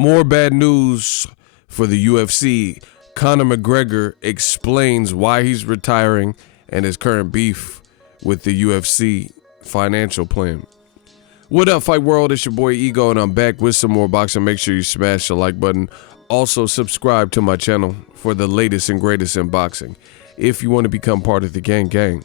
More bad news for the UFC. Conor McGregor explains why he's retiring and his current beef with the UFC financial plan. What up, Fight World? It's your boy Ego, and I'm back with some more boxing. Make sure you smash the like button. Also, subscribe to my channel for the latest and greatest in boxing. If you want to become part of the gang,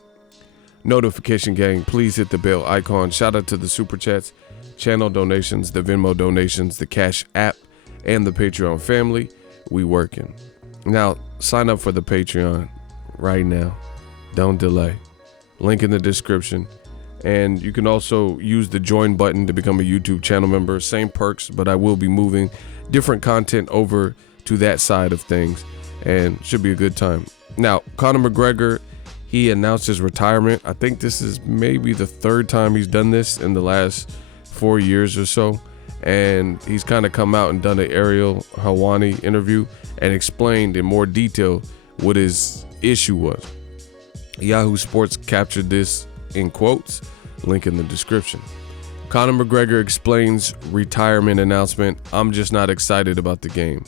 notification gang, please hit the bell icon. Shout out to the super chats, channel donations, the Venmo donations, the Cash app, and the Patreon family. We working. Now, sign up for the Patreon right now. Don't delay. Link in the description. And you can also use the join button to become a YouTube channel member. Same perks, but I will be moving different content over to that side of things, and should be a good time. Now, Conor McGregor, he announced his retirement. I think this is maybe the third time he's done this in the last 4 years or so. And he's kind of come out and done an Ariel Helwani interview and explained in more detail what his issue was. Yahoo Sports captured this in quotes, link in the description. Conor McGregor explains retirement announcement. I'm just not excited about the game.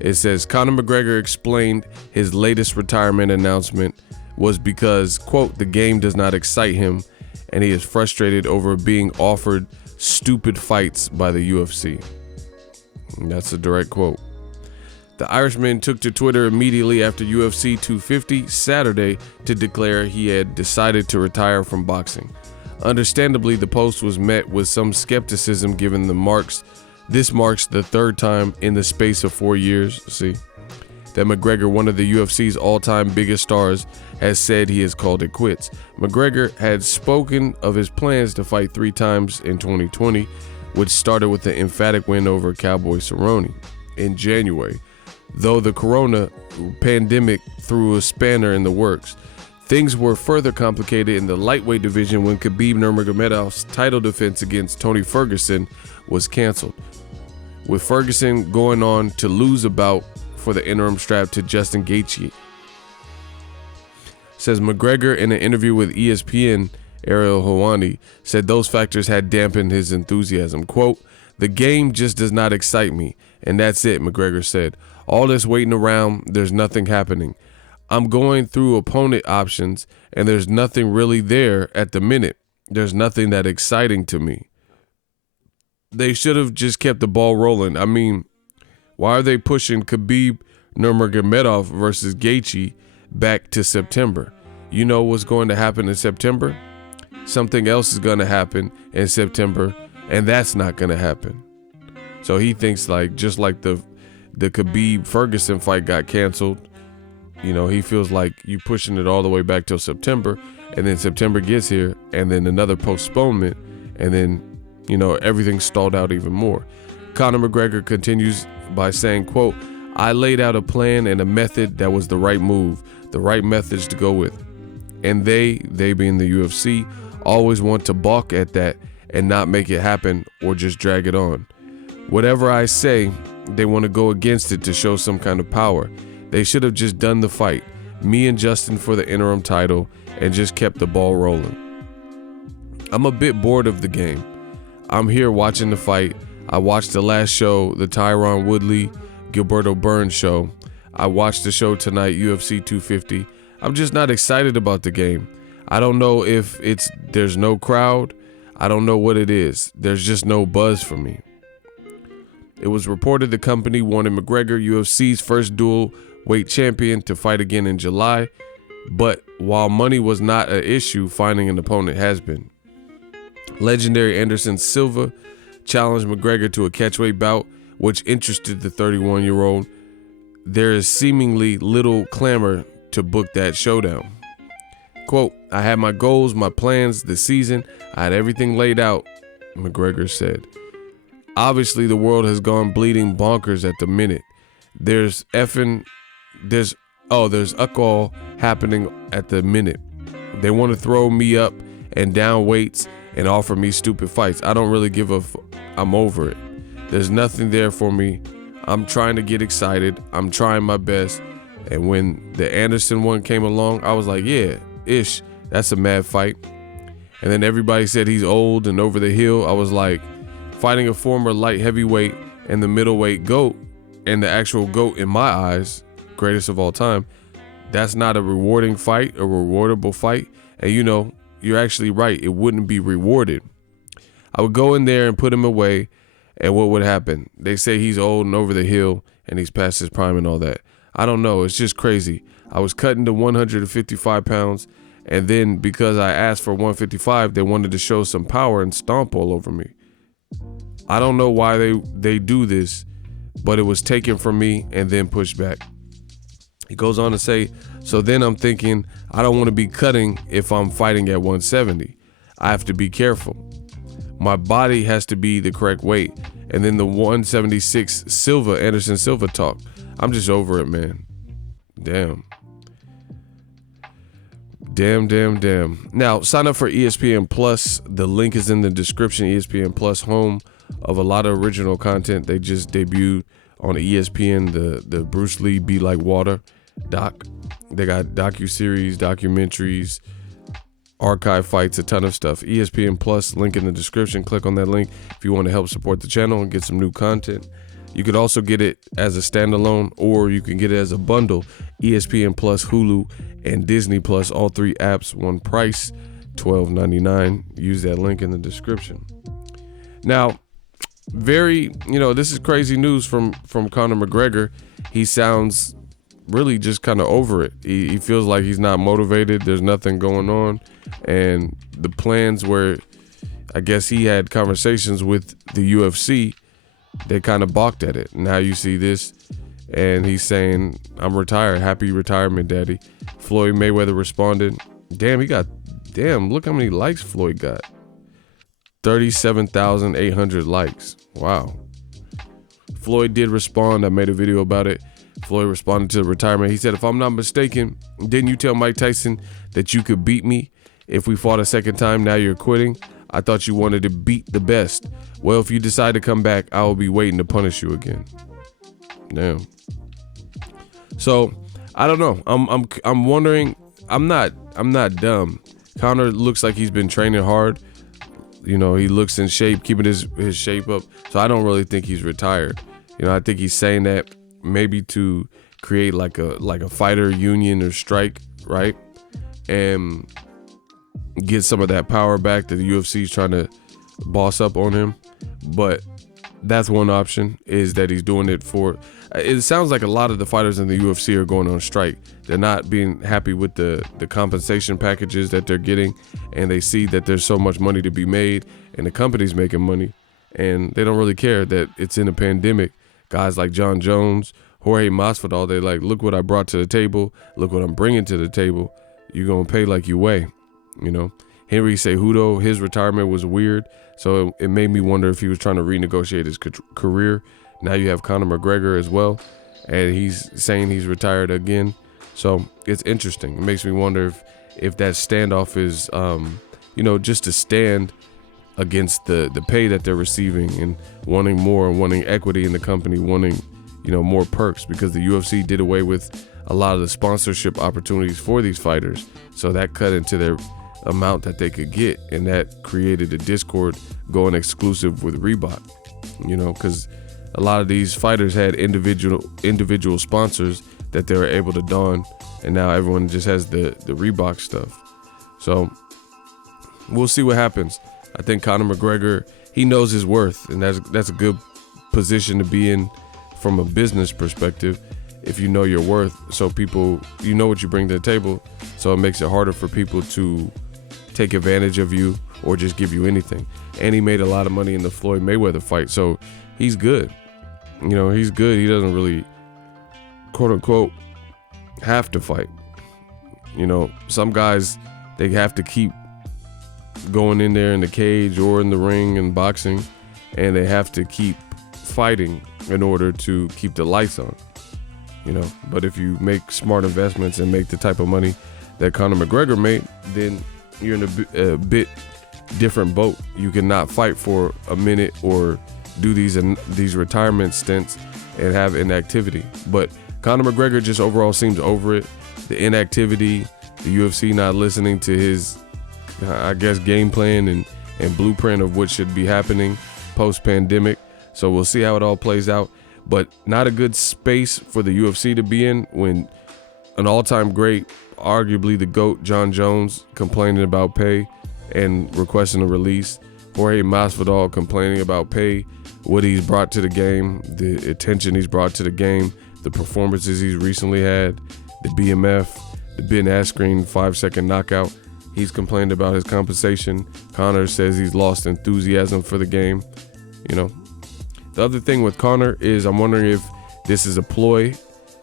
It says Conor McGregor explained his latest retirement announcement was because, quote, the game does not excite him and he is frustrated over being offered stupid fights by the UFC. And that's a direct quote. The Irishman took to Twitter immediately after UFC 250 Saturday to declare he had decided to retire from boxing. Understandably, the post was met with some skepticism given this marks the third time in the space of 4 years, that McGregor, one of the UFC's all-time biggest stars, has said he has called it quits. McGregor had spoken of his plans to fight 3 times in 2020, which started with the emphatic win over Cowboy Cerrone in January. Though the corona pandemic threw a spanner in the works, things were further complicated in the lightweight division when Khabib Nurmagomedov's title defense against Tony Ferguson was canceled, with Ferguson going on to lose a bout for the interim strap to Justin Gaethje. Says McGregor in an interview with ESPN, Ariel Helwani said those factors had dampened his enthusiasm. Quote, the game just does not excite me, and that's it, McGregor said. All this waiting around, there's nothing happening. I'm going through opponent options, and there's nothing really there at the minute. There's nothing that exciting to me. They should have just kept the ball rolling. I mean, why are they pushing Khabib Nurmagomedov versus Gaethje back to September? You know what's going to happen in September? Something else is going to happen in September, and that's not going to happen. So he thinks like, just like the Khabib Ferguson fight got canceled, you know, he feels like you pushing it all the way back till September, and then September gets here, and then another postponement, and then, you know, everything stalled out even more. Conor McGregor continues by saying, quote, I laid out a plan and a method that was the right move, the right methods to go with. And they being the UFC, always want to balk at that and not make it happen or just drag it on. Whatever I say, they want to go against it to show some kind of power. They should have just done the fight, me and Justin for the interim title, and just kept the ball rolling. I'm a bit bored of the game. I'm here watching the fight. I watched the last show, the Tyron Woodley, Gilberto Burns show. I watched the show tonight, UFC 250. I'm just not excited about the game. I don't know if there's no crowd. I don't know what it is. There's just no buzz for me. It was reported the company wanted McGregor, UFC's first dual weight champion, to fight again in July. But while money was not an issue, finding an opponent has been. Legendary Anderson Silva challenged McGregor to a catchweight bout, which interested the 31-year-old. There is seemingly little clamor to book that showdown. Quote, I had my goals, my plans, the season. I had everything laid out, McGregor said. Obviously, the world has gone bleeding bonkers at the minute. There's alcohol happening at the minute. They want to throw me up and down weights and offer me stupid fights. I don't really give a I'm over it. There's nothing there for me. I'm trying to get excited. I'm trying my best. And when the Anderson one came along, I was like, yeah, that's a mad fight. And then everybody said he's old and over the hill. I was like, fighting a former light heavyweight and the middleweight GOAT, and the actual GOAT in my eyes, greatest of all time, that's not a rewarding fight, a rewardable fight. And you're actually right. It wouldn't be rewarded. I would go in there and put him away, and what would happen? They say he's old and over the hill and he's past his prime and all that. I don't know. It's just crazy. I was cutting to 155 pounds, and then because I asked for 155, they wanted to show some power and stomp all over me. I don't know why they do this, but it was taken from me and then pushed back. He goes on to say, so then I'm thinking, I don't want to be cutting if I'm fighting at 170. I have to be careful. My body has to be the correct weight. And then the 176 Anderson Silva talk. I'm just over it, man. Damn. Now, sign up for ESPN Plus. The link is in the description. ESPN Plus, home of a lot of original content. They just debuted on ESPN the Bruce Lee Be Like Water doc. They got docuseries, documentaries, archive fights, a ton of stuff. ESPN Plus, link in the description. Click on that link if you want to help support the channel and get some new content. You could also get it as a standalone, or you can get it as a bundle. ESPN Plus, Hulu, and Disney Plus, all three apps, one price, $12.99. Use that link in the description. Now, this is crazy news from Conor McGregor. He sounds really just kind of over it. He feels like he's not motivated. There's nothing going on. And the plans where I guess he had conversations with the UFC, they kind of balked at it. Now you see this, and he's saying, I'm retired. Happy retirement, daddy. Floyd Mayweather responded. Look how many likes Floyd got. 37,800 likes. Wow. Floyd did respond. I made a video about it. Floyd responded to the retirement. He said, if I'm not mistaken, didn't you tell Mike Tyson that you could beat me if we fought a second time? Now you're quitting. I thought you wanted to beat the best. Well, if you decide to come back, I will be waiting to punish you again. Damn. So I don't know. I'm wondering. I'm not dumb. Conor looks like he's been training hard. He looks in shape, keeping his shape up. So I don't really think he's retired. I think he's saying that maybe to create like a fighter union or strike, right? And get some of that power back that the UFC is trying to boss up on him. But that's one option, is that he's doing it for, it sounds like a lot of the fighters in the UFC are going on strike. They're not being happy with the compensation packages that they're getting, and they see that there's so much money to be made and the company's making money, and they don't really care that it's in a pandemic. Guys like John Jones, Jorge Masvidal, they like, look what I brought to the table. Look what I'm bringing to the table. You're going to pay like you weigh. Henry Cejudo, his retirement was weird. So it made me wonder if he was trying to renegotiate his career. Now you have Conor McGregor as well, and he's saying he's retired again. So it's interesting. It makes me wonder if that standoff is, just to stand against the pay that they're receiving and wanting more, wanting equity in the company, wanting, more perks, because the UFC did away with a lot of the sponsorship opportunities for these fighters. So that cut into their amount that they could get, and that created a discord going exclusive with Reebok, because a lot of these fighters had individual sponsors that they were able to don, and now everyone just has the Reebok stuff. So we'll see what happens. I think Conor McGregor, he knows his worth, and that's a good position to be in from a business perspective. If you know your worth, so people, what you bring to the table, so it makes it harder for people to take advantage of you or just give you anything. And he made a lot of money in the Floyd Mayweather fight, so he's good. He's good. He doesn't really, quote unquote, have to fight. Some guys, they have to keep going in there in the cage or in the ring and boxing, and they have to keep fighting in order to keep the lights on. But if you make smart investments and make the type of money that Conor McGregor made, then you're in a bit different boat. You cannot fight for a minute or do these retirement stints and have inactivity. But Conor McGregor just overall seems over it. The inactivity, the UFC not listening to his, I guess, game plan and blueprint of what should be happening post-pandemic. So we'll see how it all plays out. But not a good space for the UFC to be in when an all-time great, arguably the GOAT, John Jones, complaining about pay and requesting a release. Jorge Masvidal complaining about pay, what he's brought to the game, the attention he's brought to the game, the performances he's recently had, the BMF, the Ben Askren 5-second knockout. He's complained about his compensation. Conor says he's lost enthusiasm for the game. You know, the other thing with Conor is I'm wondering if this is a ploy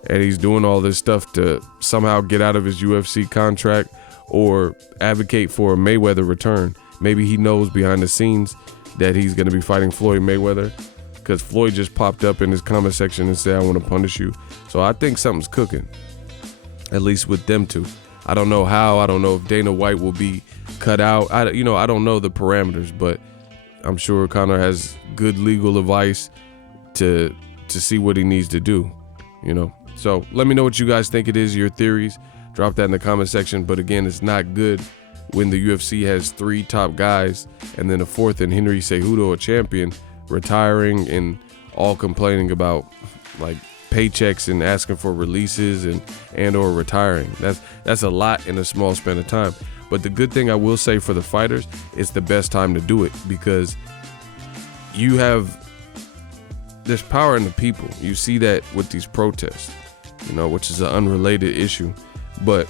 and he's doing all this stuff to somehow get out of his UFC contract or advocate for a Mayweather return. Maybe he knows behind the scenes that he's going to be fighting Floyd Mayweather, because Floyd just popped up in his comment section and said, I want to punish you. So I think something's cooking, at least with them two. I don't know how. I don't know if Dana White will be cut out. I don't know the parameters, but I'm sure Conor has good legal advice to see what he needs to do, you know. So let me know what you guys think it is, your theories. Drop that in the comment section. But again, it's not good when the UFC has 3 top guys and then a 4th in Henry Cejudo, a champion, retiring and all complaining about like paychecks and asking for releases and or retiring. That's a lot in a small span of time. But the good thing I will say for the fighters, it's the best time to do it, because there's power in the people. You see that with these protests, you know, which is an unrelated issue. But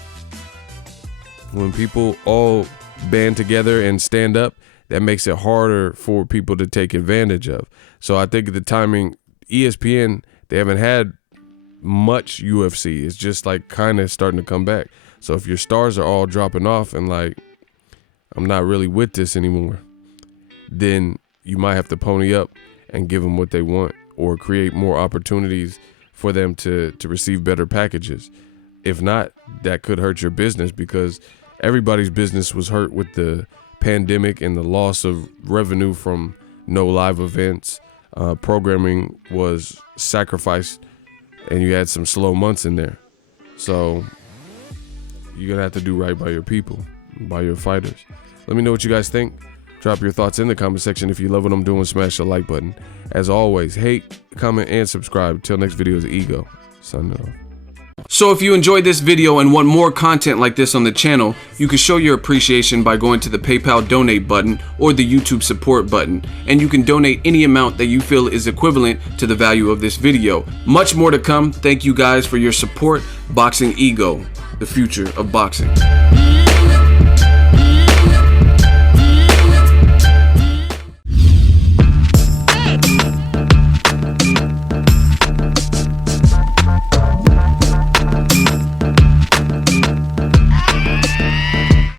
when people all band together and stand up, that makes it harder for people to take advantage of. So I think the timing, ESPN, they haven't had much UFC. It's just like kind of starting to come back. So if your stars are all dropping off and like, I'm not really with this anymore, then you might have to pony up and give them what they want, or create more opportunities for them to receive better packages. If not, that could hurt your business, because everybody's business was hurt with the pandemic and the loss of revenue from no live events. Programming was sacrificed, and you had some slow months in there. So you're gonna have to do right by your people, by your fighters. Let me know what you guys think. Drop your thoughts in the comment section. If you love what I'm doing, smash the like button. As always, hate, comment, and subscribe. Till next video is Ego. Signing off. So if you enjoyed this video and want more content like this on the channel, you can show your appreciation by going to the PayPal donate button or the YouTube support button, and you can donate any amount that you feel is equivalent to the value of this video. Much more to come. Thank you guys for your support. Boxingego, the future of boxing.